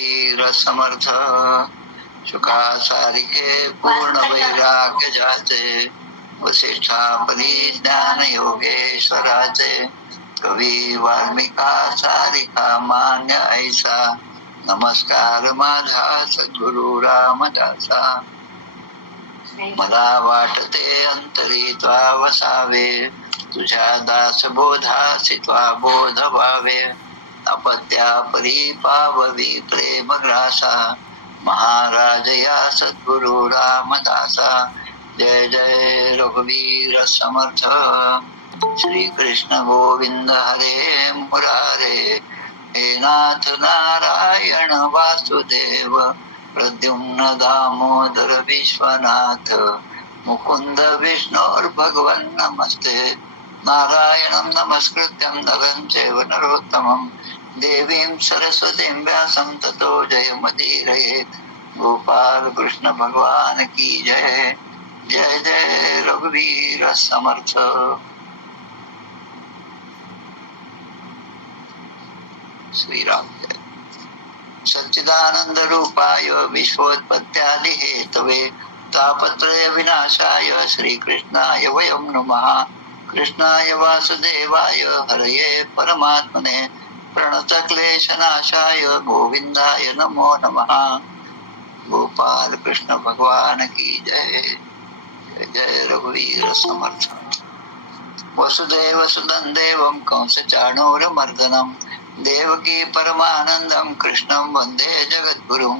वीर समर्थ शुका सारिखे पूर्ण वैराग्य जाचे वसिष्ठा परिज्ञान योगेश्वराचे कवी वाल्मिका सारिका मान्य ऐसा नमस्कार माझा सद्गुरु रामदासा मला वाटते अंतरी त्वा वसावे तुझ्या दास बोधासी त्वा बोध व्हावे अपत्या परी पाववी प्रेम ग्रासा महाराज या सद्गुरु रामदासा जय जय रघुवीर समर्थ श्री कृष्ण गोविंद हरे मुरारे हे नाथ नारायण वासुदेव प्रद्युम्न दामोदर विश्वनाथ मुकुंद विष्णोर्भगवन् नमस्ते नारायणं नमस्कृत्यं नरं चैव नरोत्तमं देवीं सरस्वतीं व्यासं ततो जयमुदीरयेत् गोपाल कृष्ण भगवान की जय जय जय रघुवीर समर्थ श्रीराम जय सच्चिदानंद रूपाय विश्वोत्पत्त्यादि हेतवे तापत्रय विनाशाय श्रीकृष्णाय वयं नमः कृष्णाय वासुदेवाय हरये परमात्मने प्रणतक्लेशनाशाय गोविंदाय नमो नमः गोपाल कृष्ण भगवान की जय जय जय रघुवीर समर्थ वसुदेव सुतं देवं कंसचाणूरमर्दनं देवकी परमानन्दं कृष्णं वन्दे जगद्गुरुं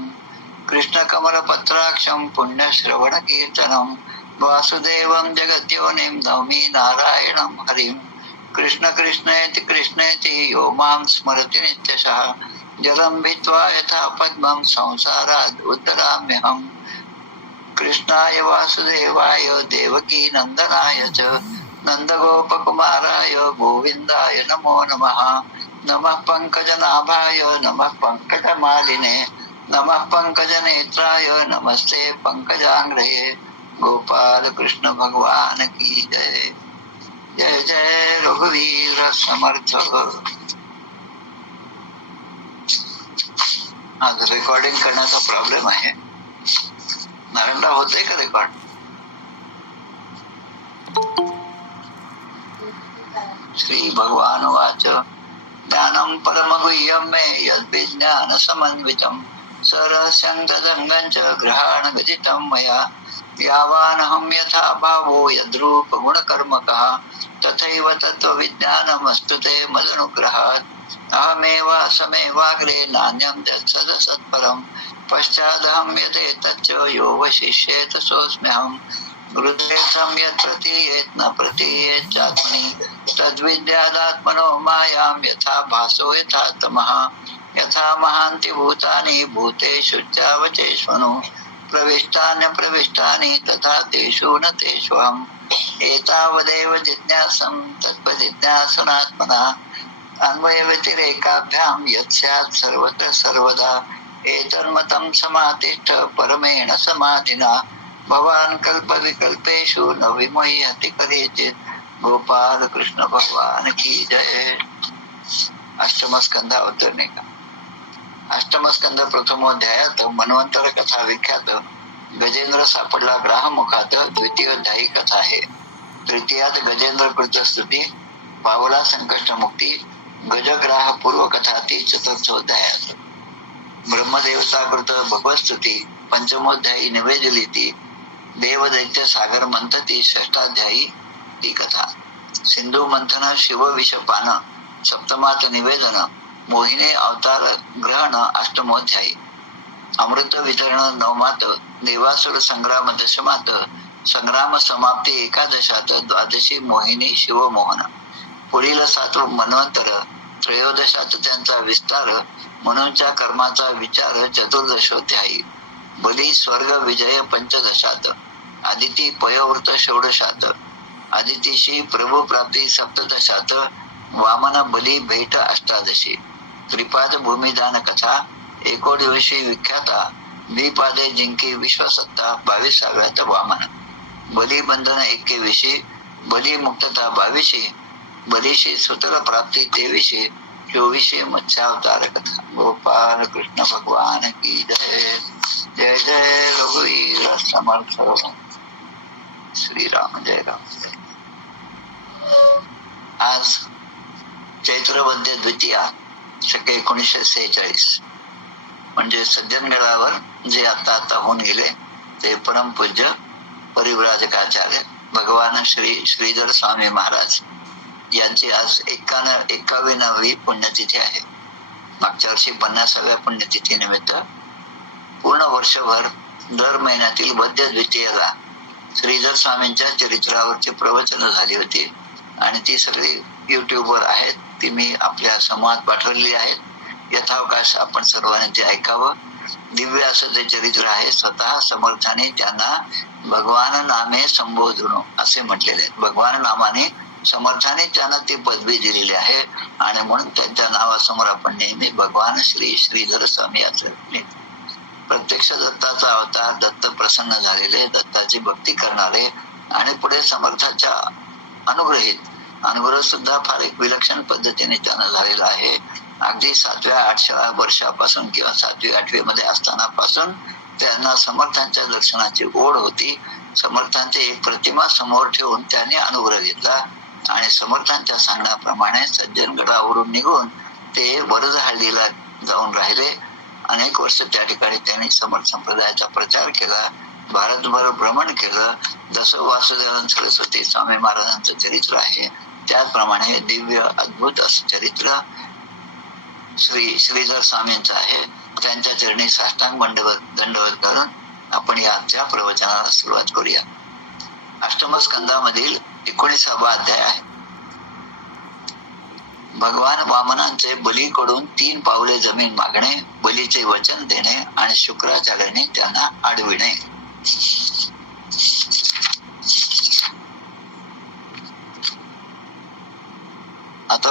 कृष्णकमलपत्राक्षं पुण्यश्रवणकीर्तनं वासुदेवं जगद्योनिं नौमि नारायणं हरिं कृष्ण कृष्णेति कृष्णेति यो मां स्मरति नित्यशः जलं भित्त्वा यथा पद्मं संसारात् उद्धराम्यहम् कृष्णाय वासुदेवाय देवकी नंदनाय च नन्दगोपकुमाराय गोविन्दाय नमो नमः नमः पंकजनाभाय नमः पंकजमालिने नमः पंकजनेत्राय नमस्ते पंकजांग्रये गोपाल कृष्ण भगवान की जय जय जय रघुवीर समर्थ आज रेकॉर्डिंग करण्याचा प्रॉब्लेम आहे नारायणला होते का रेकॉर्ड श्री भगवान वाच ज्ञानं परमगुह्यं मे यद्विज्ञान समन्वितं सरहस्यं तदङ्गं च ग्रहाणगदितं मया यावानहं यथा भावो यद्रूप गुणकर्मकः तथैव तत्त्वविज्ञानमस्तु ते मदनुग्रहात् अहमेवासमेवाग्रे नान्यं तत्सदसत्परं पश्चादहं यदेतच्च यो वशिष्येत सोऽस्म्यहं हृदयं यत् प्रतीयेत् न प्रतीयेत् चात्मनि तद्विद्यादात्मनो मायां यथा भासो यथा तमः यथा महान्ति भूतानि भूतेषु चावचेष्वनु प्रविष्टान्यप्रविष्टानि तथा तेषु न तेष्वहम् एतावदेव जिज्ञासं तत्त्वजिज्ञासनात्मना अन्वयव्यतिरेकाभ्यां यत् स्यात् सर्वत्र सर्वदा एतन्मतं समातिष्ठ परमेण समाधिना भवान् कल्पविकल्पेषु न विमुह्यति कदाचित् गोपाल कृष्ण भगवान की जय अष्टम स्कंधावतरणे का अष्टम स्कंद प्रथमोध्यायात मनवंतर कथा विख्यात गजेंद्र सापडला ग्राहमुखात द्वितीय अध्यायी कथा आहे तृतीयात गजेंद्र कृत स्तुती पावला संकष्ट मुक्ती गजग्राह पूर्व कथा ती चतुर्थोध्यायात ब्रह्मदेवता कृत भगवत स्तुती पंचमोध्यायी निवेदलिती देवदैत्य सागर मंथती षष्ठाध्यायी ती कथा सिंधू मंथन शिव विषपान सप्तमात निवेदन मोहिनी अवतार ग्रहण अष्टमोध्यायी अमृत वितरण नवमात देवासुर संग्राम दशमात संग्राम समाप्ती एकादशात द्वादशी मोहिनी शिवमोहन पुढील सातवं मनवंतर त्रयोदशात त्यांचा विस्तार म्हणूनच्या कर्माचा विचार चतुर्दशोध्यायी बली स्वर्ग विजय पंचदशात आदिती पयवृत षोडशात आदितीशी प्रभू प्राप्ती सप्तदशात वामन बली भेट अष्टादशी त्रिपाद भूमिदान कथा एकोदिवशी विख्याता द्विपादे जिंकी विश्वसत्ता 22व्यात वामन बली बंधन 21 बली मुक्तता 22 बलीशी सुतर प्राप्ती 23 24 मत्स्यावतार कथा। गोपाल कृष्ण भगवान की जय। जय जय रघुवीर समर्थ। श्रीराम जय राम। आज चैत्र वद्य द्वितीया शके 1946 म्हणजे सज्जनगडावर जे आता होऊन गेले ते परमपूज्य परिव्राजकाचार्य भगवान श्रीधर स्वामी महाराज यांची आज 51वी पुण्यतिथी आहे. मागच्या वर्षी 50व्या पुण्यतिथी निमित्त पूर्ण वर्षभर दर महिन्यातील वद्य द्वितीयेला श्रीधर स्वामींच्या चरित्रावरची प्रवचन झाली होती आणि ती सगळी युट्यूबवर आहेत. ती मी आपल्या समूहात पाठवलेली आहेत. यथावकाश आपण सर्वांनी ते ऐकावं. दिव्य असं ते चरित्र आहे. स्वतः समर्थाने त्यांना भगवान नामे संबोधून असे म्हटलेले आहे. भगवान नामाने समर्थाने त्यांना ती पदवी दिलेली आहे आणि म्हणून त्यांच्या नावासमोर आपण नेहमी भगवान श्रीधर स्वामी असं. प्रत्यक्ष दत्ताचा अवतार, दत्त प्रसन्न झालेले, दत्ताची भक्ती करणारे आणि पुढे समर्थाच्या अनुग्रह सुद्धा फार एक विलक्षण पद्धतीने त्यांना झालेला आहे. अगदी 7व्या-8व्या वर्षापासून किंवा 7वी-8वी मध्ये असताना पासून त्यांना समर्थांच्या दर्शनाची ओढ होती. समर्थांची एक प्रतिमा समोर ठेवून त्यांनी अनुग्रह घेतला आणि समर्थांच्या सांगण्याप्रमाणे सज्जनगडावरून निघून ते वरदहळ्ळीला जाऊन राहिले. अनेक वर्ष त्या ठिकाणी त्यांनी समर्थ संप्रदायाचा प्रचार केला. भारतभर भ्रमण केलं. जसं वासुदेवानंद सरस्वती स्वामी महाराजांचं चरित्र आहे त्याचप्रमाणे दिव्य अद्भुत असं चरित्र श्रीधर स्वामींचं आहे. त्यांच्या चरणी साष्टांग दंडवत करून आपण याच्या प्रवचनाला सुरुवात करूया. अष्टम स्कंदामधील 19वा अध्याय आहे. भगवान वामनांचे बलीकडून 3 पावले जमीन मागणे, बलीचे वचन देणे आणि शुक्राचार्याने त्यांना अडविणे. आता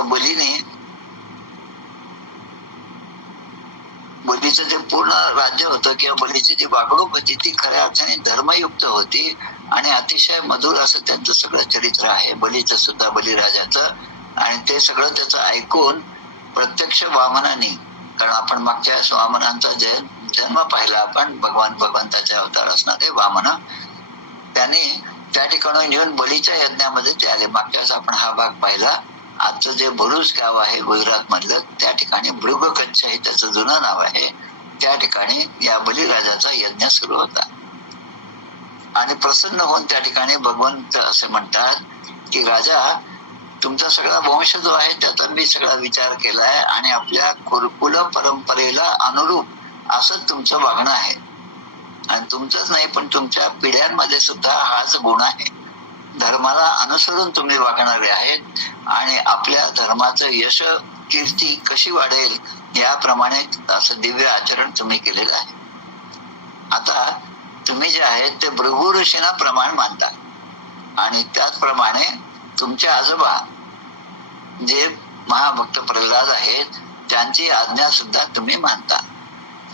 बलीचं जे पूर्ण राज्य होतं किंवा बलीची जी वागणूक होती ती खऱ्या अर्थाने धर्मयुक्त होती आणि अतिशय मधुर असं त्यांचं सगळं चरित्र आहे. बलीचं सुद्धा, बलीराजाचं. आणि ते सगळं त्याचं ऐकून प्रत्यक्ष वामनाने, कारण आपण मागच्या वामनांचा जन्म पाहिला आपण, भगवंताचे अवतार असणारे वामन, त्यांनी त्या ठिकाणी नेऊन बलीच्या यज्ञामध्ये ते आले. मागच्याच आपण हा भाग पाहिला. आजचं जे भरूच गाव आहे गुजरात मधलं, त्या ठिकाणी भृगकच्छ हे त्याचं जुनं नाव आहे. त्या ठिकाणी या बलीराजाचा यज्ञ सुरू होता आणि प्रसन्न होऊन त्या ठिकाणी भगवंत असे म्हणतात की राजा, तुमचा सगळा वंश जो आहे त्याचा मी सगळा विचार केलाय आणि आपल्या कुल परंपरेला अनुरूप असं तुमचं वागणं आहे. आणि तुमचंच नाही पण तुमच्या पिढ्यांमध्ये सुद्धा हाच गुण आहे. धर्माला अनुसरून तुम्ही वागणारे आहेत आणि आपल्या धर्माचं यश कीर्ती कशी वाढेल याप्रमाणे असं दिव्य आचरण तुम्ही केलेलं आहे. आता तुम्ही जे आहेत ते भृगु ऋषींना प्रमाण मानता आणि त्याचप्रमाणे तुमचे आजोबा जे महाभक्त प्रल्हाद आहेत त्यांची आज्ञा सुद्धा तुम्ही मानता.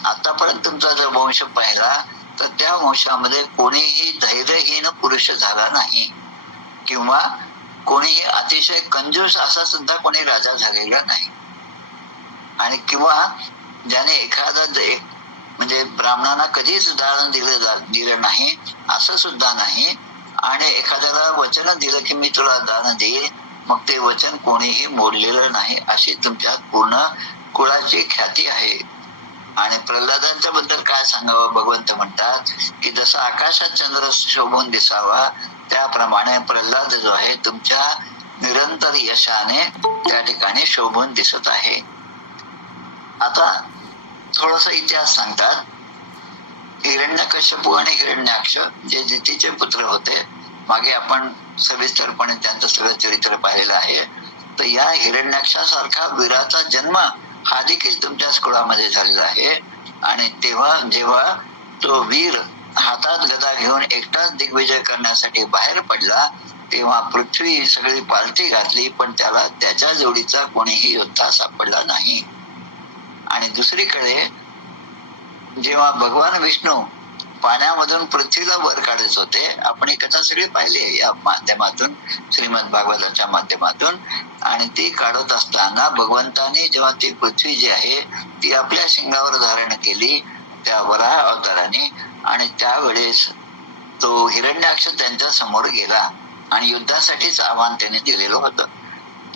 आतापर्यंत तुमचा जर वंश पाहिला तर त्या वंशामध्ये कोणीही धैर्यहीन पुरुष झाला नाही किंवा कोणीही अतिशय कंजूस असा सुद्धा कोणी राजा झालेला नाही. आणि किंवा ज्याने एखादा म्हणजे ब्राह्मणांना कधीच दान दिलं नाही असं सुद्धा नाही. आणि एखाद्याला वचन दिलं की मी तुला दान देईल, मग ते वचन कोणीही मोडलेलं नाही, अशी तुमच्या पूर्ण कुळाची ख्याती आहे. आणि प्रल्हादांच्या बद्दल काय सांगावं, भगवंत म्हणतात की जसा आकाशात चंद्र शोभून दिसावा त्याप्रमाणे प्रल्हाद जो आहे तुमच्या निरंतर यशाने त्या ठिकाणी शोभून दिसत आहे. आता थोडासा इतिहास सांगतात. हिरण्यकश्यपू आणि हिरण्याक्ष जे दितीचे पुत्र होते, मागे आपण सविस्तरपणे त्यांचं सगळं चरित्र पाहिलेलं आहे. तर या हिरण्याक्षासारखा वीराचा जन्म हा देखील तुमच्याच कुळामध्ये झालेला आहे. आणि तेव्हा जेव्हा तो वीर हातात गदा घेऊन एकटाच दिग्विजय करण्यासाठी बाहेर पडला तेव्हा पृथ्वी सगळी पालथी घातली, पण त्याला त्याच्या जोडीचा कोणीही योद्धा सापडला नाही. आणि दुसरीकडे जेव्हा भगवान विष्णू पाण्यामधून पृथ्वीला वर काढत होते. आपण ही कथा सगळी पाहिली या माध्यमातून, श्रीमद भागवताच्या माध्यमातून. आणि ती काढत असताना भगवंताने जेव्हा ती पृथ्वी जी आहे ती आपल्या शिंगावर धारण केली त्या वराह अवताराने, आणि त्यावेळेस तो हिरण्याक्ष त्यांच्या समोर गेला आणि युद्धासाठीच आव्हान त्याने दिलेलं होतं.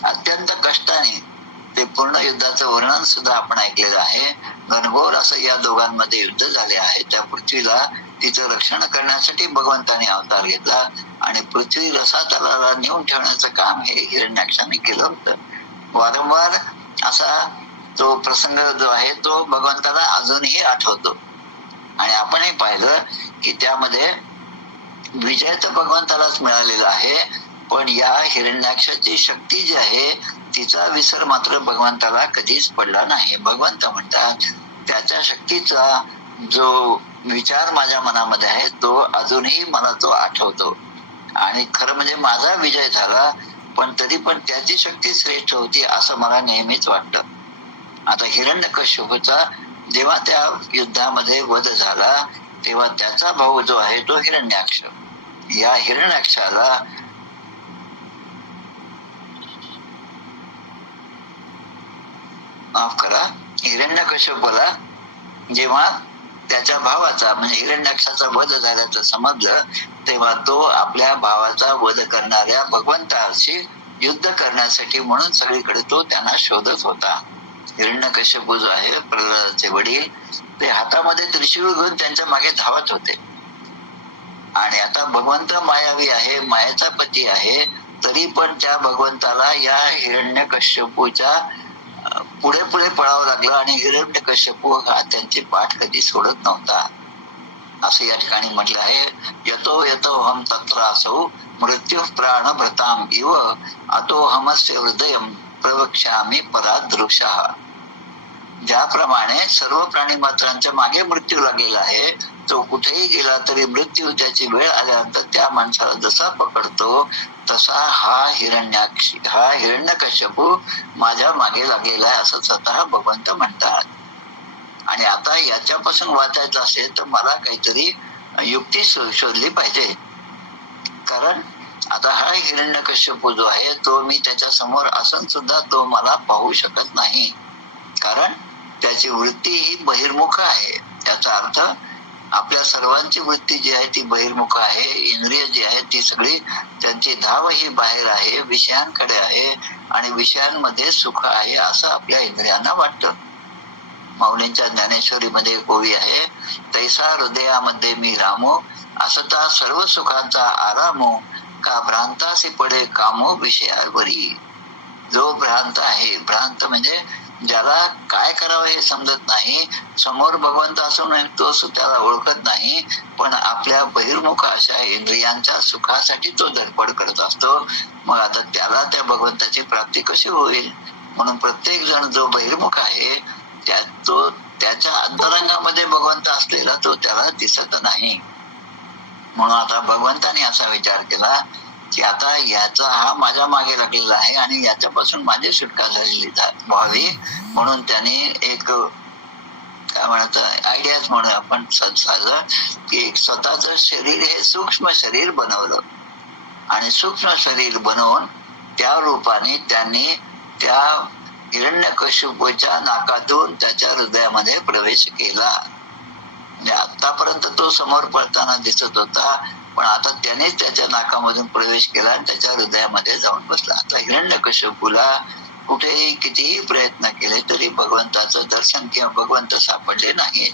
अत्यंत कष्टाने ते पूर्ण युद्धाचं वर्णन सुद्धा आपण ऐकलेलं आहे. घनघोर असं या दोघांमध्ये युद्ध झाले आहे. त्या पृथ्वीला तिचं रक्षण करण्यासाठी भगवंताने अवतार घेतला आणि पृथ्वी रसातलाला नेऊन ठेवण्याचं काम हे हिरण्याक्षाने केलं होतं. वारंवार असा तो प्रसंग जो आहे तो भगवंताला अजूनही आठवतो. आणि आपणही पाहिलं की त्यामध्ये विजय तर भगवंतालाच मिळालेला आहे, पण या हिरण्याक्षाची शक्ती जी आहे तिचा विसर मात्र भगवंताला कधीच पडला नाही. भगवंत म्हणतात त्याच्या शक्तीचा जो विचार माझ्या मनामध्ये आहे तो अजूनही मला तो आठवतो. आणि खरं म्हणजे माझा विजय झाला, पण तरी पण त्याची शक्ती श्रेष्ठ होती असं मला नेहमीच वाटतं. आता हिरण्यकश्यपूचा जेव्हा त्या युद्धामध्ये वध झाला तेव्हा त्याचा भाऊ जो आहे तो हिरण्याक्ष, या हिरण्याक्षाला माफ करा, हिरण्यकश्यपूला जेव्हा त्याच्या भावाचा म्हणजे हिरण्याक्षाचा वध झाल्याचं समजलं तेव्हा तो आपल्या भावाचा वध करणाऱ्या भगवंताशी युद्ध करण्यासाठी म्हणून सगळीकडे तो त्यांना शोधत होता. हिरण्यकश्यपू जो आहे प्रल्हादाचे वडील, ते हातामध्ये त्रिशूळ घेऊन त्यांच्या मागे धावत होते. आणि आता भगवंत मायावी आहे, मायाचा पती आहे, तरी पण त्या भगवंताला या हिरण्यकश्यपूच्या पुढे पुढे पळावं लागलं. आणि हिरण्यकश्यपू हा त्यांची पाठ कधी सोडत नव्हता. असं या ठिकाणी म्हटलं आहे, यतो यतो हम तत्र असौ मृत्यू प्राण भृताम इव अतो हमस्य हृदयम प्रवक्ष्यामि परादृशः. ज्याप्रमाणे सर्व प्राणी मात्रांच्या मागे मृत्यू लागलेला आहे, तो कुठेही गेला तरी मृत्यू त्याची वेळ आल्यानंतर त्या माणसाला जसा पकडतो तसा हा हिरण्यकश्यपू माझ्या मागे लागलेला आहे असं स्वतः भगवंत म्हणतात. आणि आता याच्यापासून वाचायचं असेल तर मला काहीतरी युक्ती शोधली पाहिजे. कारण आता हा हिरण्यकश्यपू जो आहे तो मी त्याच्या समोर असून सुद्धा तो मला पाहू शकत नाही, कारण त्याची वृत्ती ही बहिर्मुख आहे. त्याचा अर्थ आपल्या सर्वांची वृत्ती जी आहे ती बहिर्मुख आहे. इंद्रिय जी आहे ती सगळी त्यांची धाव ही बाहेर आहे, विषयांकडे आहे आणि विषयांमध्ये सुख आहे असं आपल्या इंद्रियांना वाटतं. माऊलींच्या ज्ञानेश्वरीमध्ये एक ओवी आहे, तैसा हृदयामध्ये मी रामो असता सर्व सुखांचा आरामो का भ्रांतासी पडे कामो विषयावरी. जो भ्रांत आहे, भ्रांत म्हणजे ज्याला काय करावं हे समजत नाही, समोर भगवंत असून तो त्याला ओळखत नाही, पण आपल्या बहिर्मुख अशा इंद्रियांच्या सुखासाठी तो धडपड करत असतो. मग आता त्याला त्या भगवंताची प्राप्ती कशी होईल? म्हणून प्रत्येक जण जो बहिर्मुख आहे तो त्याच्या अंतरंगामध्ये भगवंत असलेला तो त्याला दिसत नाही. म्हणून आता भगवंताने असा विचार केला की आता याचा हा माझ्या मागे लागलेला आहे आणि याच्यापासून माझी सुटका झालेली व्हावी, म्हणून त्याने एक काय म्हणत आयडियाच म्हणून आपण साधं की स्वतःच शरीर हे सूक्ष्म शरीर बनवलं. आणि सूक्ष्म शरीर बनवून त्या रूपाने त्यांनी त्या हिरण्यकश्यपूच्या नाकातून त्याच्या हृदयामध्ये प्रवेश केला. म्हणजे आतापर्यंत तो समोर पडताना दिसत होता, पण आता त्यानेच त्याच्या नाकामधून प्रवेश केला आणि त्याच्या हृदयामध्ये जाऊन बसला. आता हिरण्यकश्यपूला कुठेही कितीही प्रयत्न केले तरी भगवंताचं दर्शन किंवा भगवंत सापडले नाही.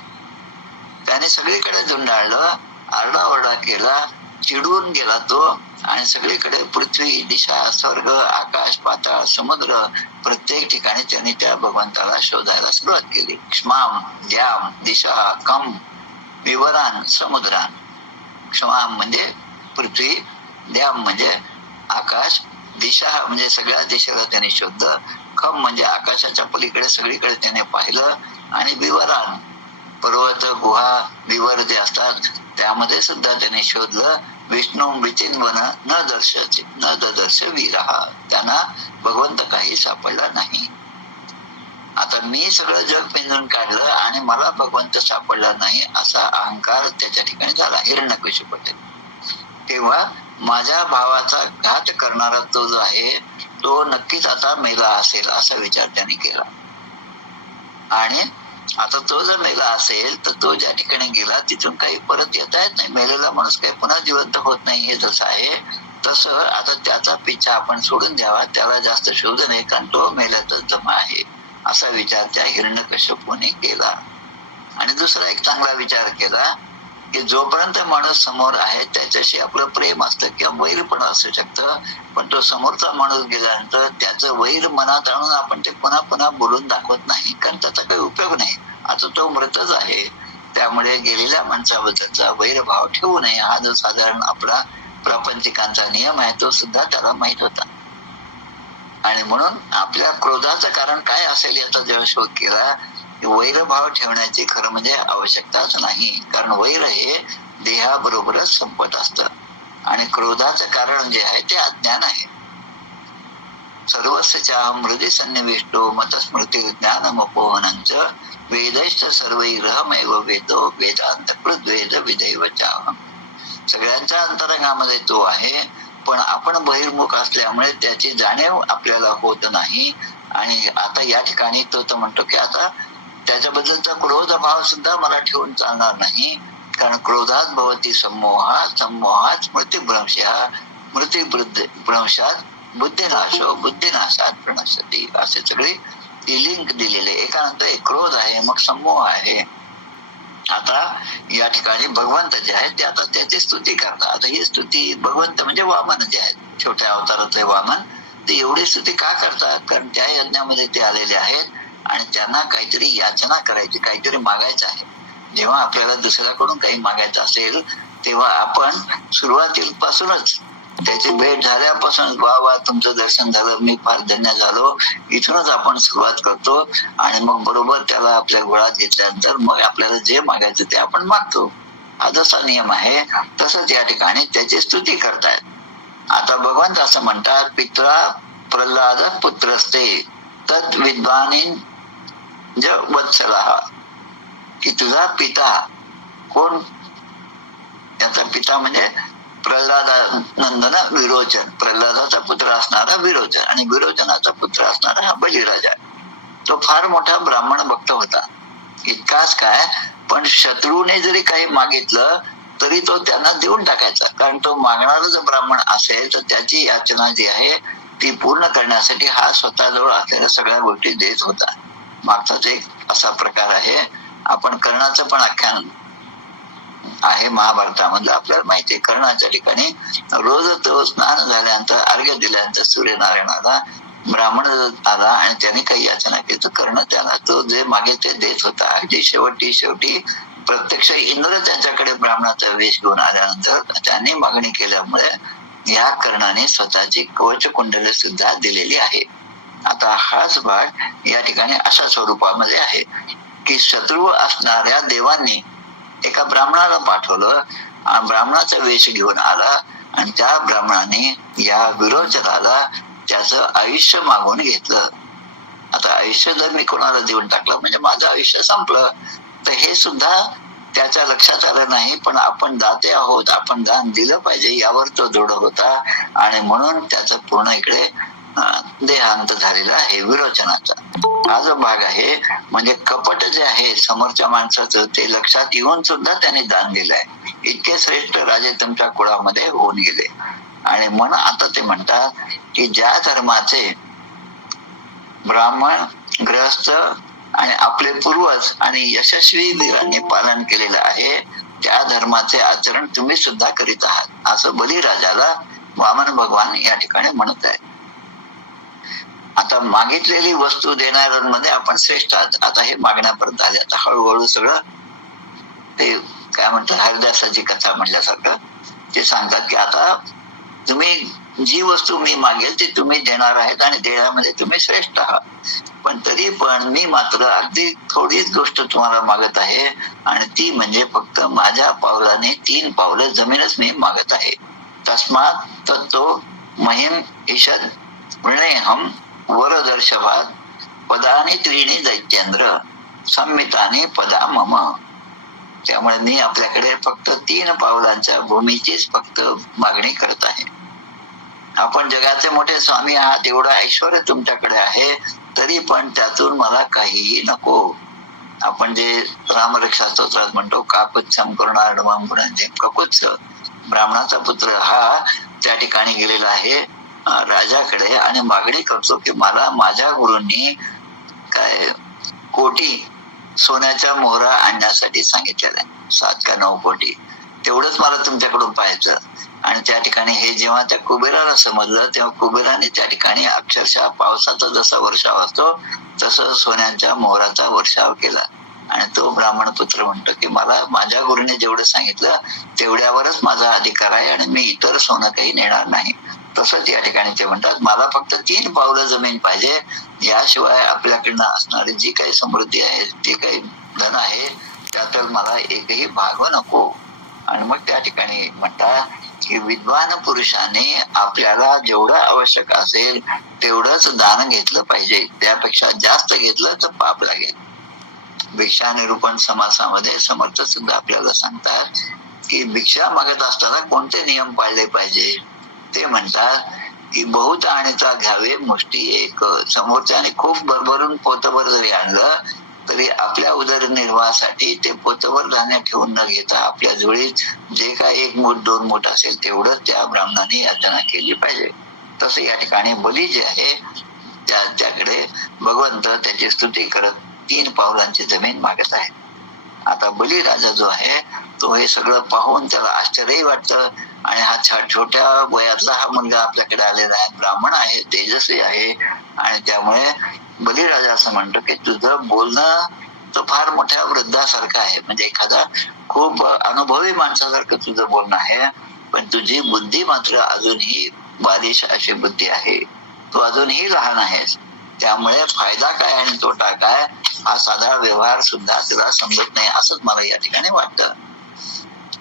त्याने सगळीकडे झुंडाळलं, आरडाओरडा केला, चिडून गेला तो आणि सगळीकडे पृथ्वी, दिशा, स्वर्ग, आकाश, पाताळ, समुद्र प्रत्येक ठिकाणी त्यांनी त्या भगवंताला शोधायला सुरुवात केली. क्ष्माम, द्याम, दिशा, कम, विवरान, समुद्रान. क्षमाम म्हणजे पृथ्वी, द्याम म्हणजे आकाश, दिशा म्हणजे सगळ्या दिशेला त्याने शोधलं, खम म्हणजे आकाशाच्या पलीकडे सगळीकडे त्याने पाहिलं, आणि विवरान पर्वत, गुहा, विवर जे असतात त्यामध्ये सुद्धा त्याने शोधलं. विष्णू विचिन्वन न ददर्श वीरहा. त्यांना भगवंत काही सापडला नाही. आता मी सगळं जग पिंजून काढलं आणि मला भगवंत सापडला नाही असा अहंकार त्याच्या ठिकाणी झाला हिरण्यकशिपूमध्ये. तेव्हा माझ्या भावाचा घात करणारा तो जो आहे तो नक्कीच आता मेला असेल असा विचार त्याने केला. आणि आता तो जर मेला असेल तर तो ज्या ठिकाणी गेला तिथून काही परत येता येत नाही. मेलेला माणूस काही पुन्हा जिवंत होत नाही. हे जसं आहे तसं आता त्याचा पिच्छा आपण सोडून द्यावा, त्याला जास्त शोधू नये, कारण तो मेल्याचा जमा आहे असा विचार त्या हिरण्यकश्यपूने केला. आणि दुसरा एक चांगला विचार केला की जोपर्यंत माणूस समोर आहे त्याच्याशी आपलं प्रेम असतं किंवा वैर पण असू शकतं, पण तो समोरचा माणूस गेल्यानंतर त्याचं वैर मनात आणून आपण ते पुन्हा पुन्हा बोलून दाखवत नाही, कारण त्याचा काही उपयोग नाही. आता तो मृतच आहे, त्यामुळे गेलेल्या माणसाबद्दलचा वैरभाव ठेवू नये हा जो साधारण आपला प्रापंचिकांचा नियम आहे तो सुद्धा त्याला माहित होता. आणि म्हणून आपल्या क्रोधाचं कारण काय असेल याचा जेव्हा शोध केला, वैरभाव ठेवण्याची खरं म्हणजे आवश्यकताच नाही, कारण वैर हे देहाबरोबरच संपत असतं. आणि क्रोधाचं कारण जे आहे ते अज्ञान आहे. सर्वस्यच्या हृदय सन्निविष्टो मतस्मृती ज्ञानमपोहनंच वेदैश्च सर्वैरहमेव वेदो वेदांत कृद्वेद विदैव चाहम. सगळ्यांच्या अंतरंगामध्ये तो आहे, पण आपण बहिर्मुख असल्यामुळे त्याची जाणीव आपल्याला होत नाही. आणि आता या ठिकाणी तो तर म्हणतो की आता त्याच्याबद्दलचा क्रोध भाव सुद्धा मला ठेवून चालणार नाही, कारण क्रोधात भवती सम्मोहा सम्मोहात स्मृतिभ्रंशः स्मृतिभ्रंशात बुद्धिनाशो बुद्धिनाशात प्रणश्यति. असे सगळे लिंक दिलेले एकानंतर एक क्रोध आहे, मग सम्मोह आहे. आता या ठिकाणी भगवंत जे आहेत ते आता त्याची स्तुती करतात. आता ही स्तुती भगवंत म्हणजे वामन जे आहेत छोट्या अवताराचे वामन, ते एवढी स्तुती का करतात, कारण त्या यज्ञामध्ये ते आलेले आहेत आणि त्यांना काहीतरी याचना करायची, काहीतरी मागायचं आहे. जेव्हा आपल्याला दुसऱ्याकडून काही मागायचं असेल तेव्हा आपण सुरुवातीपासूनच त्याची भेट झाल्यापासून वा वा तुमचं दर्शन झालं, मी फार धन्य झालो, इथूनच आपण सुरुवात करतो. आणि मग बरोबर त्याला आपल्या गोळात घेतल्यानंतर मग आपल्याला जे मागायचं ते आपण मागतो. हा जसा नियम आहे तसंच या ठिकाणी त्याची स्तुती करतायत. आता भगवंत असं म्हणतात, पित्रा प्रल्हाद पुत्रस्ते तत् विद्वानीन ज वत्सला, की तुझा पिता कोण, याचा पिता म्हणजे प्रल्हाद नंदन विरोचन, प्रल्हादाचा पुत्र असणारा विरोचन आणि विरोचनाचा पुत्र असणारा हा बलिराजा. तो फार मोठा ब्राह्मण भक्त होता. इतकाच काय, पण शत्रूने जरी काही मागितलं तरी तो त्यांना देऊन टाकायचा, कारण तो मागणारा जर ब्राह्मण असेल तर त्याची याचना जी आहे ती पूर्ण करण्यासाठी हा स्वतःजवळ असलेल्या सगळ्या गोष्टी देत होता. मागचाच एक असा प्रकार आहे. आपण कर्णाचं पण आख्यान आहे महाभारतामधलं, आपल्याला माहितीये. कर्णाच्या ठिकाणी रोज तो स्नान झाल्यानंतर अर्घ्य दिल्यानंतर सूर्यनारायणाला ब्राह्मण आला आणि त्याने काही याचना केली तर कर्ण त्याला तो जे मागे ते देत होता. अगदी शेवटी प्रत्यक्ष इंद्र त्यांच्याकडे ब्राह्मणाचा वेश घेऊन आल्यानंतर त्यांनी मागणी केल्यामुळे या कर्णाने स्वतःची कवच कुंडले सुद्धा दिलेली आहे. आता हाच भाग या ठिकाणी अशा स्वरूपामध्ये आहे की शत्रू असणाऱ्या देवांनी एका ब्राह्मणाला पाठवलं आणि ब्राह्मणाचा वेश घेऊन आला आणि त्या ब्राह्मणाने या विरोचनाला त्याचं आयुष्य मागून घेतलं. आता आयुष्य जर मी कोणाला देऊन टाकलं म्हणजे माझं आयुष्य संपलं, तर हे सुद्धा त्याच्या लक्षात आलं नाही. पण आपण दाते आहोत, आपण दान दिलं पाहिजे यावर तो दृढ होता आणि म्हणून त्याचं पूर्ण इकडे देहांत झालेला आहे विरोचनाचा. हा जो भाग आहे म्हणजे कपट जे आहे समोरच्या माणसाचं ते लक्षात येऊन सुद्धा त्यांनी दान दिलंय. इतके श्रेष्ठ राजे तुमच्या कुळामध्ये होऊन गेले. आणि म्हणून आता ते म्हणतात की ज्या धर्माचे ब्राह्मण गृहस्थ आणि आपले पूर्वज आणि यशस्वी वीरांनी पालन केलेलं आहे त्या धर्माचे आचरण तुम्ही सुद्धा करीत आहात, असं बलिराजाला वामन भगवान या ठिकाणी म्हणत आहे. आता मागितलेली वस्तू देणाऱ्यांमध्ये आपण श्रेष्ठ आहात. आता हे मागण्यापर्यंत आले. आता हळूहळू सगळं ते काय म्हणतात हरिदासाची कथा म्हणल्यासारखं ते सांगतात की आता तुम्ही जी वस्तू मी मागेल ती तुम्ही देणार आहेत आणि देण्यामध्ये तुम्ही श्रेष्ठ आहात. पण तरी पण मी मात्र अगदी थोडीच गोष्ट तुम्हाला मागत आहे आणि ती म्हणजे फक्त माझ्या पावलाने 3 पावलं जमीनच मी मागत आहे. तस्मात तत्तो महिम ईषद वृणेहम वरदर्शभात पदानी त्रीणी दैत्येंद्र संमितानी पदा मम. त्यामुळे मी आपल्याकडे फक्त 3 पावलांच्या भूमीचीच फक्त मागणी करत आहे. आपण जगाचे मोठे स्वामी आहात, एवढं ऐश्वर तुमच्याकडे आहे, तरी पण त्यातून मला काहीही नको. आपण जे रामरक्षा स्तोत्रात म्हणतो, काकुत्सम करुणार्णवम गुणंजयम ककुत्स, ब्राह्मणाचा पुत्र हा त्या ठिकाणी गेलेला आहे राजाकडे आणि मागणी करतो की मला माझ्या गुरूंनी काय कोटी सोन्याच्या मोहरा आणण्यासाठी सांगितलेला आहे, 7 का 9 कोटी, तेवढंच मला तुमच्याकडून पाहायचं. आणि त्या ठिकाणी हे जेव्हा त्या कुबेराला समजलं, तेव्हा कुबेराने त्या ठिकाणी अक्षरशः पावसाचा जसा वर्षाव असतो तसं सोन्यांच्या मोहराचा वर्षाव केला. आणि तो ब्राह्मण पुत्र म्हणतो की मला माझ्या गुरुने जेवढं सांगितलं तेवढ्यावरच माझा अधिकार आहे आणि मी इतर सोनं काही नेणार नाही. तसंच या ठिकाणी ते म्हणतात, मला फक्त 3 पावलं जमीन पाहिजे, याशिवाय आपल्याकडनं असणारी जी काही समृद्धी आहे, जे काही धन आहे, त्यात मला एकही भाग नको. आणि मग त्या ठिकाणी म्हणतात की विद्वान पुरुषाने आपल्याला जेवढं आवश्यक असेल तेवढंच दान घेतलं पाहिजे, त्यापेक्षा जास्त घेतलं तर पाप लागेल. भिक्षा निरूपण समासामध्ये समर्थ सुद्धा आपल्याला सांगतात की भिक्षा मागत असताना कोणते नियम पाळले पाहिजे. ते म्हणतात की बहुत आणीचा घ्यावे मुष्टी एक. समोरच्याने खूप भरभरून पोतभर जरी आणलं तरी आपल्या उदरनिर्वाहासाठी ते पोतभर धान्य ठेवून न घेता आपल्या झोळीत जे काय 1 मूठ 2 मूठ असेल तेवढंच त्या ब्राह्मणाने याचना केली पाहिजे. तसं या ठिकाणी बली जे आहे त्याकडे भगवंत त्याची स्तुती करत 3 पावलांची जमीन मागत आहे. आता बलिराजा जो आहे तो हे सगळं पाहून त्याला आश्चर्यही वाटतं आणि हा छोट्या वयातला हा मुलगा आपल्याकडे आलेला आहे, ब्राह्मण आहे, तेजस्वी आहे. आणि त्यामुळे बलिराजा असं म्हणतो की तुझं बोलणं तर फार मोठ्या वृद्धासारखं आहे, म्हणजे एखादा खूप अनुभवी माणसासारखं तुझं बोलणं आहे, पण तुझी बुद्धी मात्र अजूनही बालिश अशी बुद्धी आहे, तू अजूनही लहान आहेस. त्यामुळे फायदा काय आणि तोटा काय हा साधा व्यवहार सुद्धा तुला समजत नाही, असंच मला या ठिकाणी वाटतं.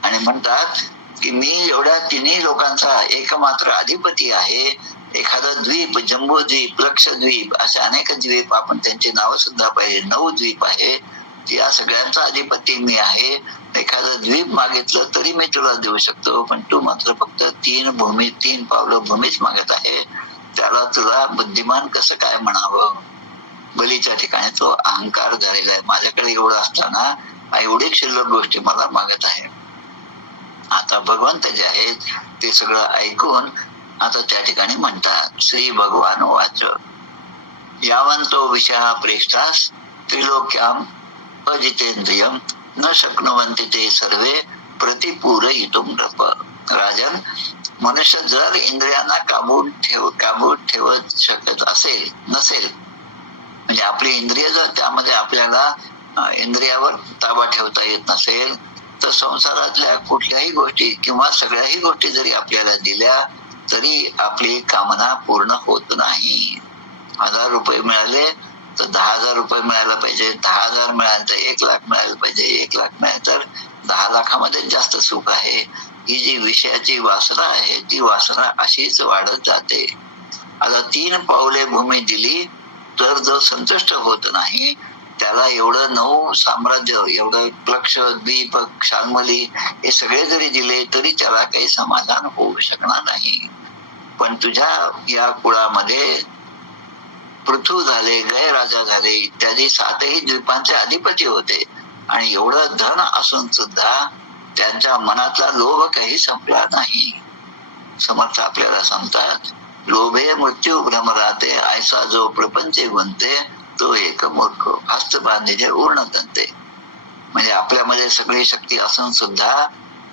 आणि म्हणतात की मी एवढ्या 3 लोकांचा एकमात्र अधिपती आहे. एखादा द्वीप, जम्बो द्वीप, लक्षद्वीप, असे अनेक द्वीप, आपण त्यांची नावं सुद्धा पाहिजे, 9 द्वीप आहे, या सगळ्यांचा अधिपती मी आहे. एखादं द्वीप मागितलं तरी मी तुला देऊ शकतो, पण तू मात्र फक्त 3 पावलं भूमीच मागत आहे. त्याला तुला बुद्धिमान कसं काय म्हणावं. बलीच्या ठिकाणी तो अहंकार झालेला आहे, माझ्याकडे एवढं असताना एवढी क्षुल्लक गोष्टी मला मागत आहे. आता भगवंत जे आहेत ते सगळं ऐकून आता त्या ठिकाणी म्हणतात, श्री भगवान वाच यावंतो विषया प्रेष्ठास त्रिलोक्याम अजितेंद्रियम न शक्नुवन्ति ते सर्वे प्रतिपूरयितुं नृप. राजन, मनुष्य जर इंद्रियांना काबूत ठेवत शकत नसेल, म्हणजे आपली इंद्रिय जर त्यामध्ये आपल्याला इंद्रियावर ताबा ठेवता येत नसेल, तर संसारातल्या कुठल्याही गोष्टी किंवा सगळ्याही गोष्टी जरी आपल्याला दिल्या तरी आपली कामना पूर्ण होत नाही. 1000 रुपये मिळाले तर 10,000 रुपये मिळायला पाहिजे, 10,000 मिळाले तर 1,00,000 मिळायला पाहिजे, 1,00,000 मिळाले तर 10 लाखामध्ये जास्त सुख आहे. ही जी विषयाची वासना आहे ती वासना अशीच वाढत जाते. आता 3 पावले भूमी दिली तर जो संतुष्ट होत नाही त्याला एवढं 9 साम्राज्य, एवढं लक्ष, द्वीप, शाल्मली हे सगळे जरी दिले तरी त्याला काही समाधान होऊ शकणार नाही. पण तुझ्या या कुळामध्ये पृथू झाले, गय राजा झाले इत्यादी 7ही द्वीपांचे अधिपती होते आणि एवढं धन असून सुद्धा त्यांच्या मनातला लोभ काही संपला नाही. समर्थ आपल्याला सांगतात, लोभे मृत्यू भ्रमराते ऐसा जो प्रपंचे गुंते तो एक मूर्ख हस्त बांधिजे उर्ण तंते. म्हणजे आपल्यामध्ये सगळी शक्ती असून सुद्धा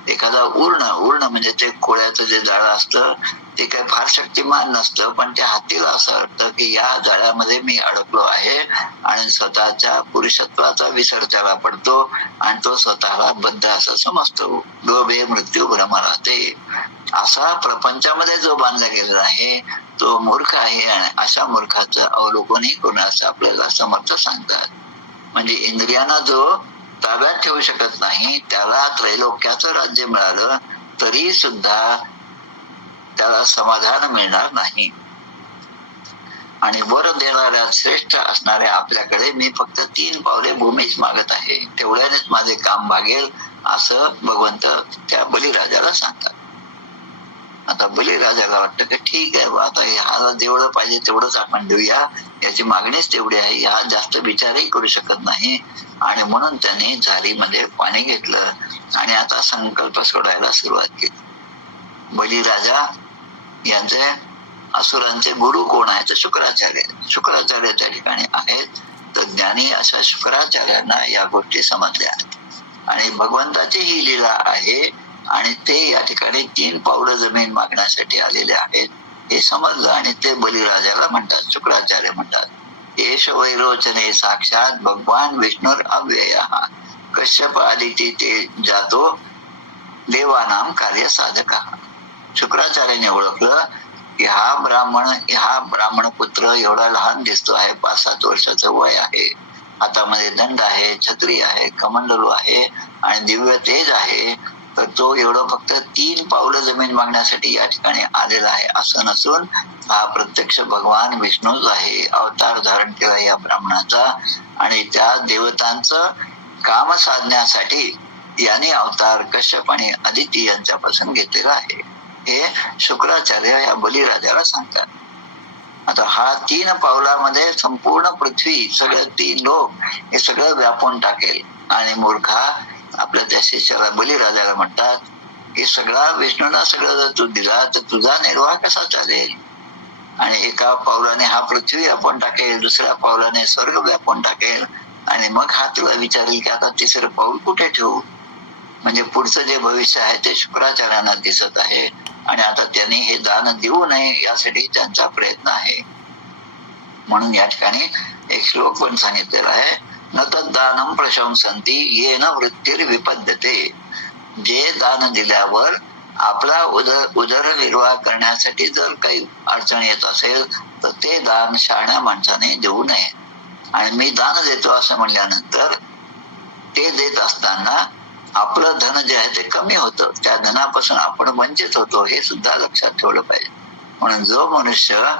एखादा उर्ण म्हणजे ते कोळ्याचं जे जाळं असतं ते काही फार शक्तिमान नसतं, पण त्या हत्तीला असं वाटतं की या जाळ्यामध्ये मी अडकलो आहे आणि स्वतःच्या पुरुषत्वाचा विसर त्याला पडतो आणि तो स्वतःला बद्ध असं समजतो. लोभे मृत्यू भ्रमराते असा प्रपंचामध्ये जो बांधला गेलेला आहे तो मूर्ख आहे. आणि अशा मूर्खाचं अवलोकनही कोणाचं आपल्याला समर्थ सांगतात. म्हणजे इंद्रियांना जो ताब्यात ठेवू शकत नाही त्याला त्रैलोक्याचं राज्य मिळालं तरी सुद्धा त्याला समाधान मिळणार नाही. आणि वर देणाऱ्या श्रेष्ठ असणाऱ्या आपल्याकडे मी फक्त 3 पावले भूमीच मागत आहे, तेवढ्यानेच माझे काम भागेल, असं भगवंत त्या बलिराजाला सांगतात. आता बलिराजाला वाटतं की ठीक आहे बा, आता ह्याला जेवढं पाहिजे तेवढंच आपण देऊया, याची मागणीच तेवढी आहे, हा जास्त विचारही करू शकत नाही. आणि म्हणून त्यांनी झारीमध्ये पाणी घेतलं आणि आता संकल्प सोडायला सुरुवात केली. बलिराजा यांचे असुरांचे गुरु कोण आहे तर शुक्राचार्य. शुक्राचार्य त्या ठिकाणी आहेत. तर ज्ञानी अशा शुक्राचार्यांना या गोष्टी समजल्या आणि भगवंताची ही लीला आहे आणि ते या ठिकाणी 3 पावलं जमीन मागण्यासाठी आलेले आहेत हे समजलं. आणि ते बलिराजाला म्हणतात, शुक्राचार्य म्हणतात, येश वैरोचने साक्षात भगवान विष्णुर अव्यय, कश्यप आदिती ते जातो देवानाम कार्य साधक. शुक्राचार्याने ओळखलं की हा ब्राह्मण पुत्र एवढा लहान दिसतो आहे, 5-7 वर्षाचं वय आहे, हातामध्ये दंड आहे, छत्री आहे, कमंडलू आहे आणि दिव्य तेज आहे, तर तो एवढं फक्त 3 पावलं जमीन मागण्यासाठी या ठिकाणी आलेला आहे असं नसून हा प्रत्यक्ष भगवान विष्णूच आहे. अवतार धारण केला या ब्राह्मणाचा आणि त्या देवतांचं काम साधण्यासाठी याने अवतार कश्यप आणि अदिती यांच्यापासून घेतलेला आहे, हे शुक्राचार्य या बलिराजाला सांगतात. आता हा 3 पावलामध्ये संपूर्ण पृथ्वी, सगळे 3 लोक हे सगळं व्यापून टाकेल. आणि मूर्खा आपल्या त्या शिष्याला बलिराजाला म्हणतात की सगळा विष्णूंना सगळं जर तू दिला तर तुझा निर्वाह कसा चालेल. आणि एका पावलाने हा पृथ्वी व्यापून टाकेल, दुसऱ्या पावलाने स्वर्ग व्यापून टाकेल आणि मग हा तुला विचारेल की आता 3रं पाऊल कुठे ठेवू. म्हणजे पुढचं जे भविष्य आहे ते शुक्राचार्यांना दिसत आहे आणि आता त्यांनी हे दान देऊ नये यासाठी त्यांचा प्रयत्न आहे. म्हणून या ठिकाणी एक श्लोक पण सांगितलेला आहे, न तद्दानम प्रशंसन्ति येन वृत्तीर विपद्यते. जे दान दिल्यावर आपला उदरनिर्वाह करण्यासाठी जर काही अडचण येत असेल तर ते दान शहाण्या माणसाने देऊ नये. आणि मी दान देतो असं म्हणल्यानंतर ते देत असताना आपलं धन जे आहे ते कमी होतं, त्या धनापासून आपण वंचित होतो हे सुद्धा लक्षात ठेवलं पाहिजे. म्हणून जो मनुष्य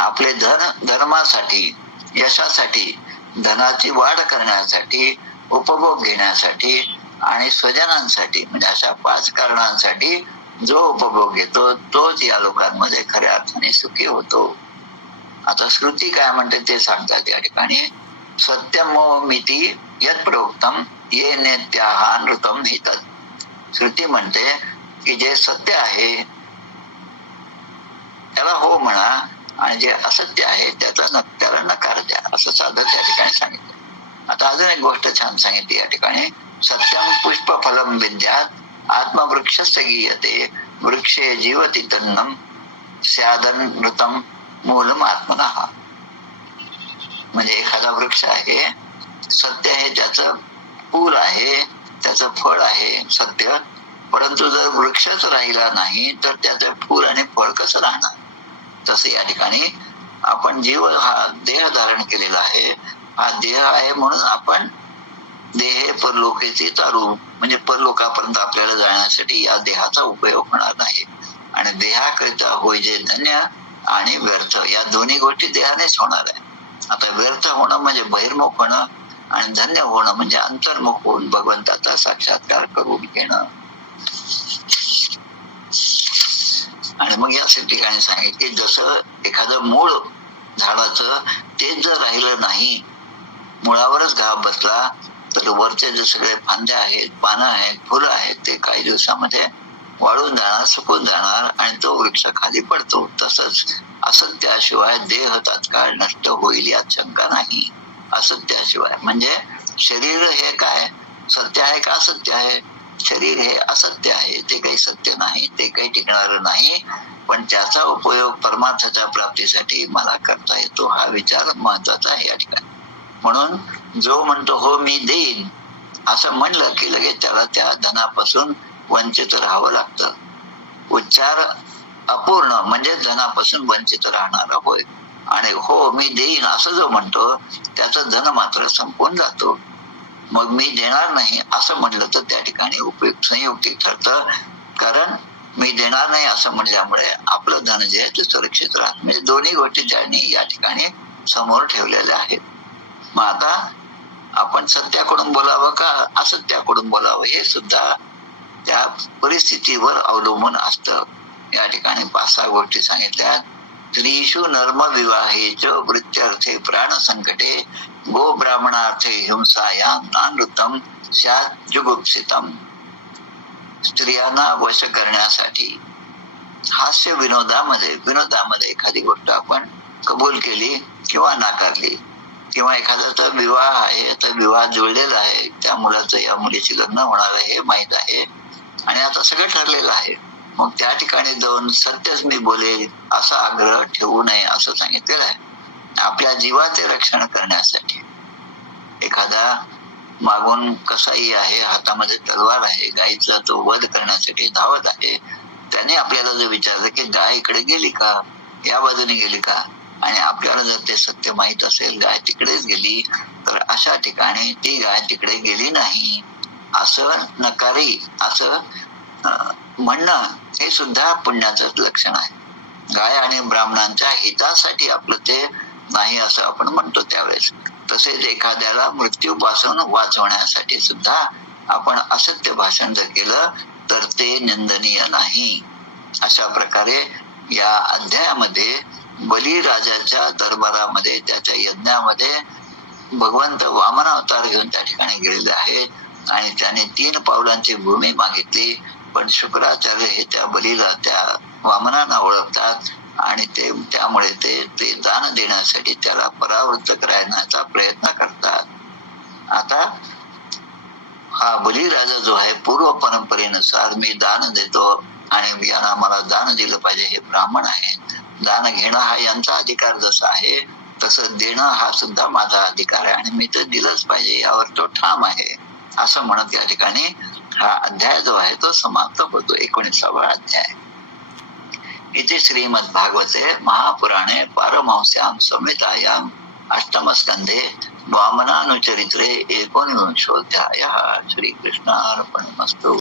आपले धन धर्मासाठी, यशासाठी, धनाची वाढ करण्यासाठी, उपभोग घेण्यासाठी आणि स्वजनांसाठी म्हणजे अशा 5 कारणांसाठी जो उपभोग घेतो तोच या लोकांमध्ये खऱ्या अर्थाने सुखी होतो. आता श्रुती काय म्हणते ते सांगतात या ठिकाणी, सत्यमो मिती यत् प्रोक्तम ये नेत्याहा नृतम हितत्. श्रुती म्हणते की जे सत्य आहे त्याला हो म्हणा आणि जे असत्य आहे त्याला नकार द्या, असं साधं त्या ठिकाणी सांगितलं. आता अजून एक गोष्ट छान सांगितली या ठिकाणी, सत्यम पुष्प फलम विद्यात आत्मवृक्षस्य गीयते वृक्षे जीवति तन्नम स्यादन नृतम मूलम आत्मनः. म्हणजे एखादा वृक्ष आहे, सत्य आहे, त्याचं फूल आहे, त्याचं फळ आहे सत्य, परंतु जर वृक्षच राहिला नाही तर त्याचं फूल आणि फळ कसं राहणार. तसे या ठिकाणी आपण जीव हा देह धारण केलेला आहे, हा देह आहे म्हणून आपण देह परलोकाची तारू म्हणजे परलोकापर्यंत आपल्याला जाण्यासाठी या देहाचा उपयोग होणार नाही. आणि देहाकरिता होय जे धन्य आणि व्यर्थ या दोन्ही गोष्टी देहानेच होणार आहे. आता व्यर्थ होणं म्हणजे बहिर्मुख होणं आणि धन्य होणं म्हणजे अंतर्मुख होऊन भगवंताचा साक्षात्कार करून घेणं. आणि मग या ठिकाणी सांगितले, जसं एखादं मूळ झाडाचं तेच जर राहिलं नाही, मुळावरच घाव बसला तर वरचे जे सगळे फांद्या आहेत, पानं आहेत, फुलं आहेत ते काही दिवसामध्ये वाळून जाणार, सुकून जाणार आणि तो वृक्ष खाली पडतो. तसंच असत्याशिवाय देह तात्काळ नष्ट होईल यात शंका नाही. असत्याशिवाय म्हणजे शरीर हे काय सत्य आहे का असत्य आहे. शरीर हे असत्य आहे, ते काही सत्य नाही, ते काही टिकणार नाही, पण त्याचा उपयोग परमार्थाच्या प्राप्तीसाठी मला करता येतो हा विचार महत्वाचा आहे या ठिकाणी. म्हणून जो म्हणतो हो मी देईन असं म्हणलं की लगेच त्याला त्या धनापासून वंचित राहावं लागतं. उच्चार अपूर्ण म्हणजे धनापासून वंचित राहणारा होय. आणि हो मी देईन असं जो म्हणतो त्याचं धन मात्र संपून जातो. मग मी देणार नाही असं म्हणलं तर त्या ठिकाणी उपयुक्त संयुक्तिक ठरतं, कारण मी देणार नाही असं म्हणल्यामुळे आपलं धन जे आहे ते सुरक्षित राहत. म्हणजे दोन्ही गोष्टी त्यांनी या ठिकाणी समोर ठेवलेल्या आहेत. मग आता आपण सत्याकडून बोलावं का असत्याकडून बोलावं हे सुद्धा त्या परिस्थितीवर अवलंबून असतं. या ठिकाणी 5-6 गोष्टी सांगितल्या. स्त्रीषु नर्म विवाहेच वृत्त्यर्थे प्राण संकटे गो ब्राह्मणार्थे हिंसायां नानृतम स्यात् जुगुप्सितम. स्त्रियांना वश करण्यासाठी हास्य विनोदामध्ये एखादी गोष्ट आपण कबूल केली किंवा नाकारली, किंवा एखाद्याचा विवाह आहे, तर विवाह जुळलेला आहे, त्या मुलाचं या मुलीची लग्न होणार आहे हे माहित आहे आणि आता सगळं ठरलेलं आहे, मग त्या ठिकाणी जाऊन सत्यच मी बोलेल असा आग्रह ठेवू नये असं सांगितलेलं आहे. आपल्या जीवाचे रक्षण करण्यासाठी एखादा मागून कसाई आहे, हातामध्ये तलवार आहे, गायीचा तो वध करण्यासाठी धावत आहे, त्याने आपल्याला जर विचारलं की गाय इकडे गेली का, या बाजूने गेली का, आणि आपल्याला जर ते सत्य माहित असेल गाय तिकडेच गेली, तर अशा ठिकाणी ती गाय तिकडे गेली नाही असं नकारी असं म्हणणं हे सुद्धा पुण्याचं लक्षण आहे. गाय आणि ब्राह्मणांच्या हितासाठी आपलं ते नाही असं आपण म्हणतो त्यावेळेस. तसेच एखाद्याला मृत्यूपासून वाचवण्यासाठी सुद्धा आपण असत्य भाषण जर केलं तर ते निंदनीय नाही. अशा प्रकारे या अध्यायामध्ये बलिराजाच्या दरबारामध्ये त्याच्या यज्ञामध्ये भगवंत वामन अवतार घेऊन त्या ठिकाणी गेलेले आहेत आणि त्याने 3 पावलांची भूमी मागितली, पण शुक्राचार्य हे त्या बलीला त्या वामनांना ओळखतात आणि त्यामुळे ते दान देण्यासाठी त्याला परावृत्त करण्याचा प्रयत्न करतात. आता हा बलिराजा जो आहे पूर्व परंपरेनुसार मी दान देतो आणि यांना मला दान दिलं पाहिजे हे ब्राह्मण आहे, दान घेणं हा यांचा अधिकार जसा आहे तसं देणं हा सुद्धा माझा अधिकार आहे आणि मी तर दिलंच पाहिजे यावर तो ठाम आहे असं म्हणत या ठिकाणी हा अध्याय जो आहे तो समाप्त होतो. 19वा अध्याय. इथे श्रीमद भागवते महापुराणे पारमहंस्यां संहितायां अष्टमस्कंधे वामनानुचरित्रे 19ोऽध्यायः. श्रीकृष्णार्पणमस्तु.